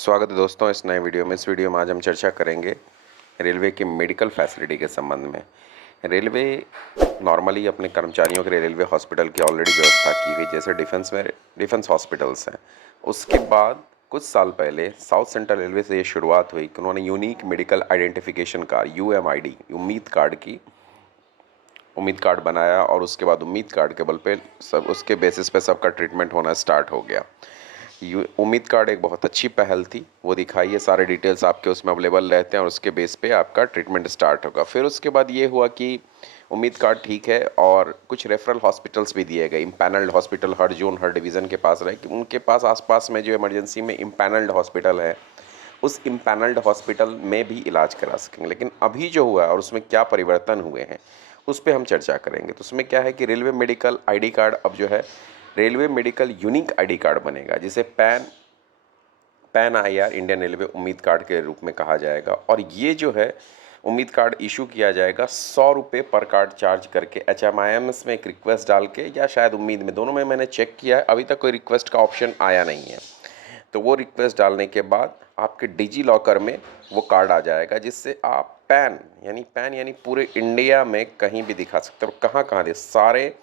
स्वागत है दोस्तों इस नए वीडियो में। इस वीडियो में आज हम चर्चा करेंगे रेलवे की मेडिकल फैसिलिटी के संबंध में। रेलवे नॉर्मली अपने कर्मचारियों के लिए रेलवे हॉस्पिटल की ऑलरेडी व्यवस्था की गई, जैसे डिफेंस हॉस्पिटल्स हैं। उसके बाद कुछ साल पहले साउथ सेंट्रल रेलवे से ये शुरुआत हुई कि उन्होंने unique medical identification card UMID उम्मीद कार्ड बनाया और उसके बाद उम्मीद कार्ड के बल पे सब उसके बेसिस पे सबका ट्रीटमेंट होना स्टार्ट हो गया। उम्मीद कार्ड एक बहुत अच्छी पहल थी, वो दिखाइए, सारे डिटेल्स आपके उसमें अवेलेबल रहते हैं और उसके बेस पे आपका ट्रीटमेंट स्टार्ट होगा। फिर उसके बाद ये हुआ कि उम्मीद कार्ड ठीक है और कुछ रेफरल हॉस्पिटल्स भी दिए गए। इम्पैनल्ड हॉस्पिटल हर जोन हर डिवीज़न के पास रहे कि उनके पास आसपास में जो इमरजेंसी में इम्पैनल्ड हॉस्पिटल है उस इम्पैनल्ड हॉस्पिटल में भी इलाज करा सकेंगे। लेकिन अभी जो हुआ है और उसमें क्या परिवर्तन हुए हैं उस पर हम चर्चा करेंगे। तो उसमें क्या है कि रेलवे मेडिकल ID कार्ड अब जो है railway medical unique ID card बनेगा, जिसे पैन IR इंडियन रेलवे उम्मीद कार्ड के रूप में कहा जाएगा। और ये जो है उम्मीद कार्ड इशू किया जाएगा 100 रुपये पर कार्ड चार्ज करके HMIMS में एक रिक्वेस्ट डाल के, या शायद उम्मीद में, दोनों में मैंने चेक किया है, अभी तक कोई रिक्वेस्ट का ऑप्शन आया नहीं है। तो वो रिक्वेस्ट डालने के बाद आपके डिजी लॉकर में वो कार्ड आ जाएगा, जिससे आप पैन यानी पूरे इंडिया में कहीं भी दिखा सकते हो। कहाँ कहाँ दे सारे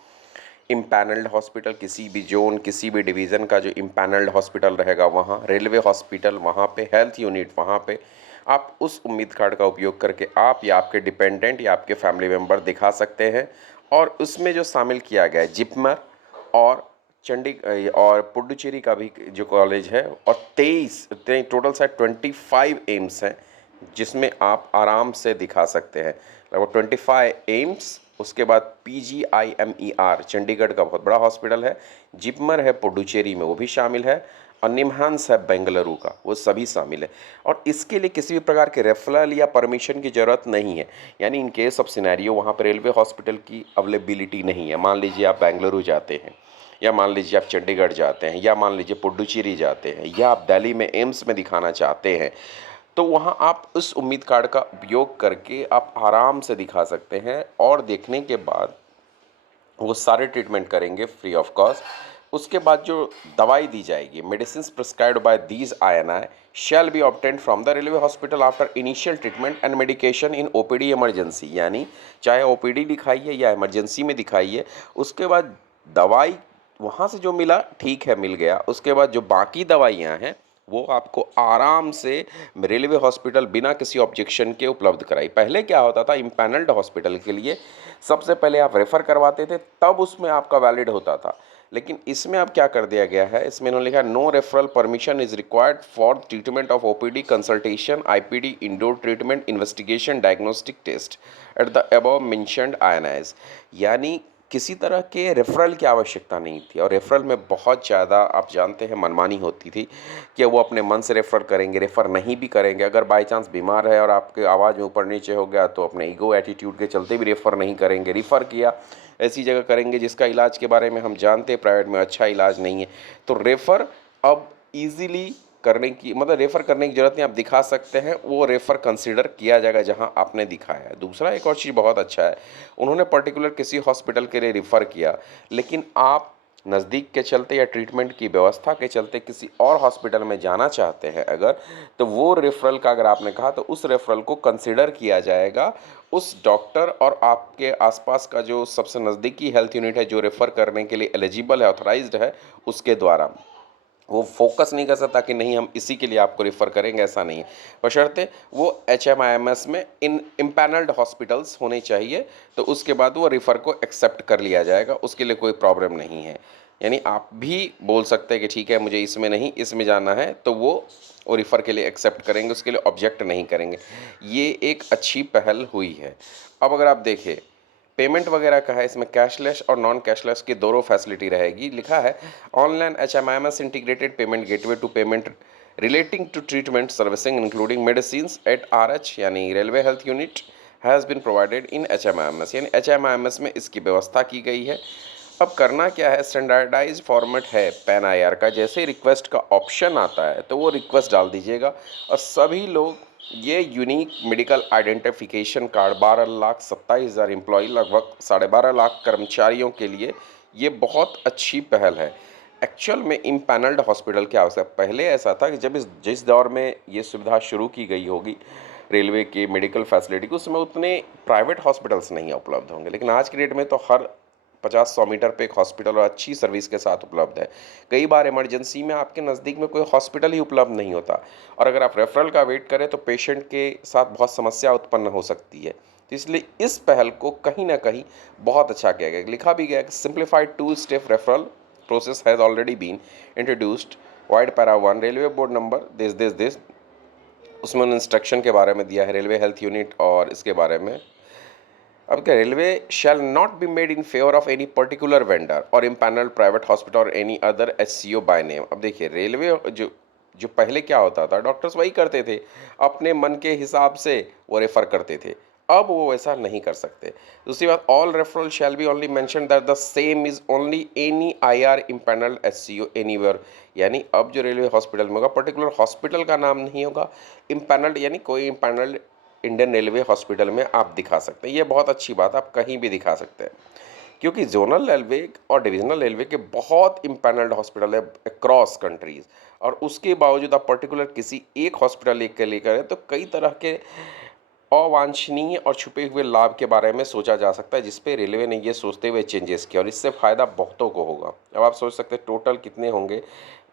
इम्पैनल्ड हॉस्पिटल, किसी भी जोन किसी भी डिवीज़न का जो इम्पैनल्ड हॉस्पिटल रहेगा वहाँ, रेलवे हॉस्पिटल वहाँ पे, हेल्थ यूनिट वहाँ पे, आप उस उम्मीद कार्ड का उपयोग करके आप या आपके डिपेंडेंट या आपके फैमिली मेम्बर दिखा सकते हैं। और उसमें जो शामिल किया गया है जिपमर और और पुडुचेरी का भी जो कॉलेज है, और 23 टोटल शायद 25 एम्स हैं जिसमें आप आराम से दिखा सकते हैं। लगभग 25 एम्स, उसके बाद PGIMER चंडीगढ़ का बहुत बड़ा हॉस्पिटल है, जिपमर है पुडुचेरी में वो भी शामिल है, और निम्हांस है बेंगलुरु का, वो सभी शामिल है। और इसके लिए किसी भी प्रकार के रेफरल या परमिशन की ज़रूरत नहीं है। यानी इन केस ऑफ सिनेरियो वहाँ पर रेलवे हॉस्पिटल की अवेलेबिलिटी नहीं है। मान लीजिए आप बेंगलुरु जाते हैं, या मान लीजिए आप चंडीगढ़ जाते हैं, या मान लीजिए पुडुचेरी जाते हैं, या आप दिल्ली में एम्स में दिखाना चाहते हैं, तो वहाँ आप उस उम्मीद कार्ड का उपयोग करके आप आराम से दिखा सकते हैं। और देखने के बाद वो सारे ट्रीटमेंट करेंगे फ्री ऑफ कॉस्ट। उसके बाद जो दवाई दी जाएगी, medicine prescribed bye these INI shall be obtained from the railway hospital after initial treatment and medication in OPD emergency. यानी चाहे OPD दिखाइए या इमरजेंसी में दिखाइए, उसके बाद दवाई वहाँ से जो मिला ठीक है, मिल गया, उसके बाद जो बाकी दवाइयाँ हैं वो आपको आराम से रेलवे हॉस्पिटल बिना किसी ऑब्जेक्शन के उपलब्ध कराई। पहले क्या होता था, इम्पैनल्ड हॉस्पिटल के लिए सबसे पहले आप रेफ़र करवाते थे, तब उसमें आपका वैलिड होता था। लेकिन इसमें अब क्या कर दिया गया है, इसमें इन्होंने लिखा no referral permission is required for treatment of OPD consultation, IPD, indoor treatment, investigation, diagnostic test at the above mentioned INIs। यानी किसी तरह के रेफरल की आवश्यकता नहीं थी। और रेफरल में बहुत ज़्यादा आप जानते हैं मनमानी होती थी कि वो अपने मन से रेफ़र करेंगे, रेफ़र नहीं भी करेंगे। अगर बाई चांस बीमार है और आपके आवाज़ में ऊपर नीचे हो गया तो अपने ईगो एटीट्यूड के चलते भी रेफ़र नहीं करेंगे। रिफ़र किया ऐसी जगह करेंगे जिसका इलाज के बारे में हम जानते हैं प्राइवेट में अच्छा इलाज नहीं है। तो रेफ़र अब ईज़िली करने की, मतलब रेफ़र करने की ज़रूरत नहीं, आप दिखा सकते हैं, वो रेफ़र कंसीडर किया जाएगा जहां आपने दिखाया है। दूसरा एक और चीज़ बहुत अच्छा है, उन्होंने पर्टिकुलर किसी हॉस्पिटल के लिए रिफ़र किया, लेकिन आप नज़दीक के चलते या ट्रीटमेंट की व्यवस्था के चलते किसी और हॉस्पिटल में जाना चाहते हैं अगर, तो वो रेफ़रल का अगर आपने कहा तो उस रेफ़रल को कंसिडर किया जाएगा उस डॉक्टर और आपके आसपास का जो सबसे नज़दीकी हेल्थ यूनिट है जो रेफ़र करने के लिए एलिजिबल है, ऑथराइज्ड है, उसके द्वारा। वो फोकस नहीं कर सकता कि नहीं हम इसी के लिए आपको रेफ़र करेंगे, ऐसा नहीं है। बशर्ते वो HMIMS में इन इम्पैनल्ड हॉस्पिटल्स होने चाहिए, तो उसके बाद वो रेफ़र को एक्सेप्ट कर लिया जाएगा, उसके लिए कोई प्रॉब्लम नहीं है। यानी आप भी बोल सकते हैं कि ठीक है मुझे इसमें नहीं इसमें जाना है, तो वो रेफ़र के लिए एक्सेप्ट करेंगे, उसके लिए ऑब्जेक्ट नहीं करेंगे। ये एक अच्छी पहल हुई है। अब अगर आप देखें पेमेंट वगैरह का है, इसमें कैशलेस और नॉन कैशलेस की दोनों फैसिलिटी रहेगी। लिखा है online HMIMS integrated payment gateway to payment relating to treatment servicing including medicine at RH यानी railway health unit has been provided in HMIMS। यानी HMIMS में इसकी व्यवस्था की गई है। अब करना क्या है, स्टैंडर्डाइज फॉर्मेट है पैन IR का। जैसे ही रिक्वेस्ट का ऑप्शन आता है तो वो रिक्वेस्ट डाल दीजिएगा और सभी लोग ये unique medical identification card 12,27,000 employee, लगभग 12.5 लाख कर्मचारियों के लिए ये बहुत अच्छी पहल है। एक्चुअल में इम्पैनल्ड हॉस्पिटल की आवश्यकता पहले ऐसा था कि जब जिस दौर में ये सुविधा शुरू की गई होगी रेलवे के मेडिकल फैसिलिटी की, उसमें उतने प्राइवेट हॉस्पिटल्स नहीं उपलब्ध होंगे, लेकिन आज की डेट में तो हर 50-100 मीटर पे एक हॉस्पिटल और अच्छी सर्विस के साथ उपलब्ध है। कई बार इमरजेंसी में आपके नज़दीक में कोई हॉस्पिटल ही उपलब्ध नहीं होता, और अगर आप रेफरल का वेट करें तो पेशेंट के साथ बहुत समस्या उत्पन्न हो सकती है। तो इसलिए इस पहल को कहीं ना कहीं बहुत अच्छा किया गया, लिखा भी गया कि simplified two step referral process has already been introduced vide para 1 railway board number this उसमें इंस्ट्रक्शन के बारे में दिया है रेलवे हेल्थ यूनिट और इसके बारे में। अब क्या, railway shall not be made in favour of any particular vendor और इम्पैनल्ड प्राइवेट हॉस्पिटल और any other SCO by name. अब देखिए रेलवे जो जो पहले क्या होता था, डॉक्टर्स वही करते थे, अपने मन के हिसाब से वो रेफर करते थे, अब वो वैसा नहीं कर सकते। दूसरी बात, all referral shall be only mention that the same is only any IR empanelled SCO anywhere. यानी अब जो रेलवे हॉस्पिटल में होगा पर्टिकुलर हॉस्पिटल का नाम नहीं होगा, इम्पैनल्ड यानी कोई इम्पैनल्ड इंडियन रेलवे हॉस्पिटल में आप दिखा सकते हैं। ये बहुत अच्छी बात, आप कहीं भी दिखा सकते हैं, क्योंकि जोनल रेलवे और डिविजनल रेलवे के बहुत इम्पैनल्ड हॉस्पिटल है अक्रॉस कंट्रीज़, और उसके बावजूद आप पर्टिकुलर किसी एक हॉस्पिटल के लेकर है तो कई तरह के अवांछनीय और छुपे हुए लाभ के बारे में सोचा जा सकता है, जिसपे रेलवे ने ये सोचते हुए चेंजेस किया, और इससे फ़ायदा बहुतों को होगा। अब आप सोच सकते हैं टोटल कितने होंगे,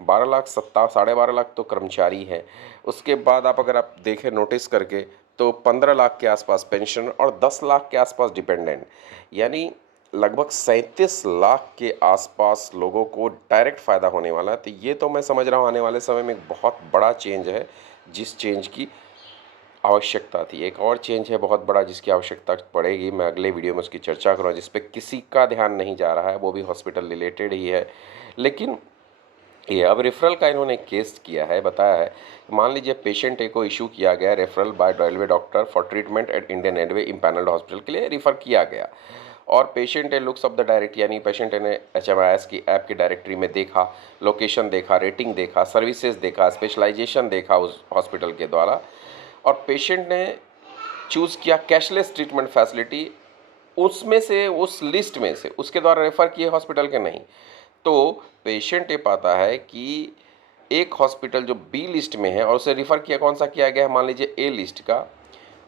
12 लाख 12.5 लाख तो कर्मचारी हैं, उसके बाद आप अगर आप देखें नोटिस करके तो 15 लाख के आसपास पेंशन और 10 लाख के आसपास डिपेंडेंट, यानी लगभग 37 लाख के आसपास लोगों को डायरेक्ट फ़ायदा होने वाला है। तो ये तो मैं समझ रहा हूँ आने वाले समय में एक बहुत बड़ा चेंज है, जिस चेंज की आवश्यकता थी। एक और चेंज है बहुत बड़ा जिसकी आवश्यकता पड़ेगी, मैं अगले वीडियो में उसकी चर्चा करूँगा, जिस पे किसी का ध्यान नहीं जा रहा है, वो भी हॉस्पिटल रिलेटेड ही है। लेकिन ये अब रेफरल का इन्होंने केस किया है, बताया है, मान लीजिए पेशेंट ए को इशू किया गया referral by railway doctor for treatment at Indian railway empanelled hospital के लिए रिफ़र किया गया, और patient a looks of the direct, यानी पेशेंट ने HMIS की ऐप की डायरेक्टरी में देखा, लोकेशन देखा, रेटिंग देखा, सर्विसेज देखा, स्पेशलाइजेशन देखा उस हॉस्पिटल के द्वारा, और पेशेंट ने चूज़ किया कैशलेस ट्रीटमेंट फैसिलिटी, उसमें से उस लिस्ट में से उसके द्वारा रेफ़र किए हॉस्पिटल के नहीं। तो पेशेंट ये पाता है कि एक हॉस्पिटल जो बी लिस्ट में है और उसे रिफ़र किया कौन सा किया गया है, मान लीजिए ए लिस्ट का,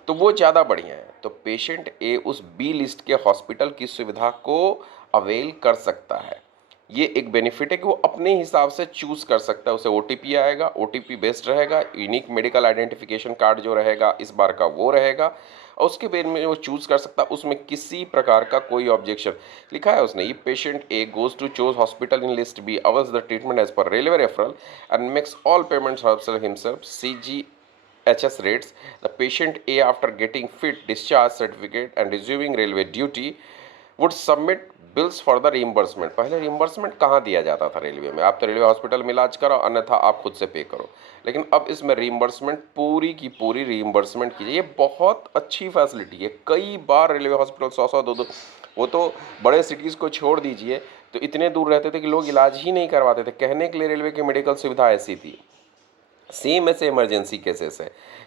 तो वो ज़्यादा बढ़िया है, तो पेशेंट ए उस बी लिस्ट के हॉस्पिटल की सुविधा को अवेल कर सकता है। ये एक बेनिफिट है कि वो अपने हिसाब से चूज़ कर सकता है, उसे OTP आएगा, OTP बेस्ड रहेगा, यूनिक मेडिकल आइडेंटिफिकेशन कार्ड जो रहेगा इस बार का वो रहेगा, और उसके बेस में वो चूज़ कर सकता है, उसमें किसी प्रकार का कोई ऑब्जेक्शन लिखा है उसने। ये patient a goes to choose hospital in list B, ours the treatment as per railway referral and makes all payments himself CGHS rates. The patient A, after getting fit discharge certificate and resuming railway duty, would submit bills for the reimbursement. पहले reimbursement कहाँ दिया जाता था railway में, आप तो railway hospital में इलाज कराओ, अन्यथा आप खुद से पे करो, लेकिन अब इसमें रीइंबर्समेंट पूरी की पूरी रीइंबर्समेंट कीजिए। ये बहुत अच्छी फैसिलिटी है। कई बार रेलवे हॉस्पिटल 100-100 2-2, वो तो बड़े सिटीज़ को छोड़ दीजिए, तो इतने दूर रहते थे कि लोग इलाज ही नहीं करवाते थे। कहने के लिए रेलवे की मेडिकल सुविधा ऐसी थी। सेम ऐसे इमरजेंसी केसेस है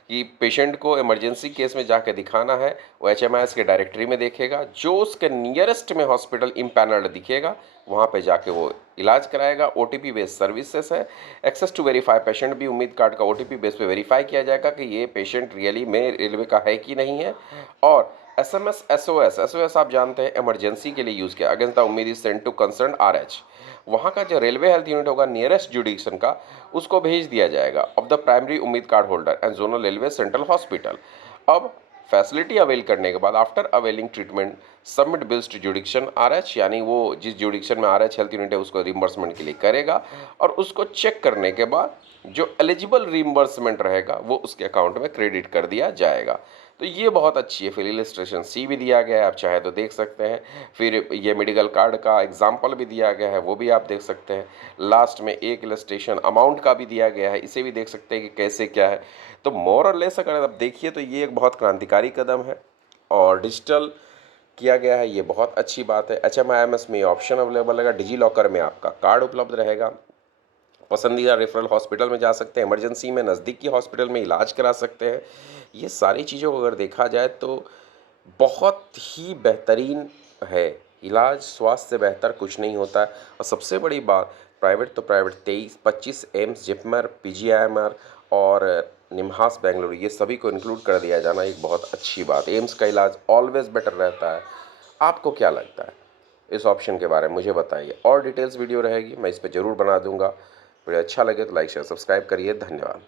कि पेशेंट को इमरजेंसी केस में जाके दिखाना है, वो HMIS के डायरेक्टरी में देखेगा, जो उसके नियरेस्ट में हॉस्पिटल इम्पैनल्ड दिखेगा वहाँ पे जाके वो इलाज कराएगा। OTP बेस्ड सर्विसेज है। एक्सेस टू वेरीफाई, पेशेंट भी उम्मीद कार्ड का OTP बेस पे वेरीफाई किया जाएगा कि ये पेशेंट रियली में रेलवे का है कि नहीं है। और SMS SOS आप जानते हैं इमरजेंसी के लिए यूज़ किया, against the UMID is send to concern RH, वहाँ का जो रेलवे हेल्थ यूनिट होगा नियरेस्ट जुडिक्शन का, उसको भेज दिया जाएगा of the primary UMID card holder and zonal railway central hospital. अब फैसिलिटी अवेल करने के बाद after availing treatment submit bills to jurisdiction RH, यानी वो जिस जुडिक्शन में RH हेल्थ यूनिट है उसको रिम्बर्समेंट के लिए करेगा, और उसको चेक करने के बाद जो एलिजिबल रिम्बर्समेंट रहेगा वो उसके अकाउंट में क्रेडिट कर दिया जाएगा। तो ये बहुत अच्छी है। फिर इलस्ट्रेशन सी भी दिया गया है, आप चाहे तो देख सकते हैं। फिर ये मेडिकल कार्ड का एग्जाम्पल भी दिया गया है, वो भी आप देख सकते हैं। लास्ट में एक इलस्ट्रेशन अमाउंट का भी दिया गया है, इसे भी देख सकते हैं कि कैसे क्या है। तो मोर और लेस अगर आप देखिए तो ये एक बहुत क्रांतिकारी कदम है, और डिजिटल किया गया है, ये बहुत अच्छी बात है। HMIS में ऑप्शन अवेलेबल रहेगा, डिजी लॉकर में आपका कार्ड उपलब्ध रहेगा, पसंदीदा रेफरल हॉस्पिटल में जा सकते हैं, इमरजेंसी में नज़दीक की हॉस्पिटल में इलाज करा सकते हैं। ये सारी चीज़ों को अगर देखा जाए तो बहुत ही बेहतरीन है। इलाज स्वास्थ्य से बेहतर कुछ नहीं होता है। और सबसे बड़ी बात, प्राइवेट तो प्राइवेट 25 एम्स, जिपमर, पीजीआईएमआर और निम्हांस बेंगलुरु, ये सभी को इंक्लूड कर दिया जाना एक बहुत अच्छी बात। एम्स का इलाज ऑलवेज बेटर रहता है। आपको क्या लगता है इस ऑप्शन के बारे में, मुझे बताइए। और डिटेल्स वीडियो रहेगी, मैं इस पर ज़रूर बना दूंगा। वीडियो अच्छा लगे तो लाइक शेयर सब्सक्राइब करिए। धन्यवाद।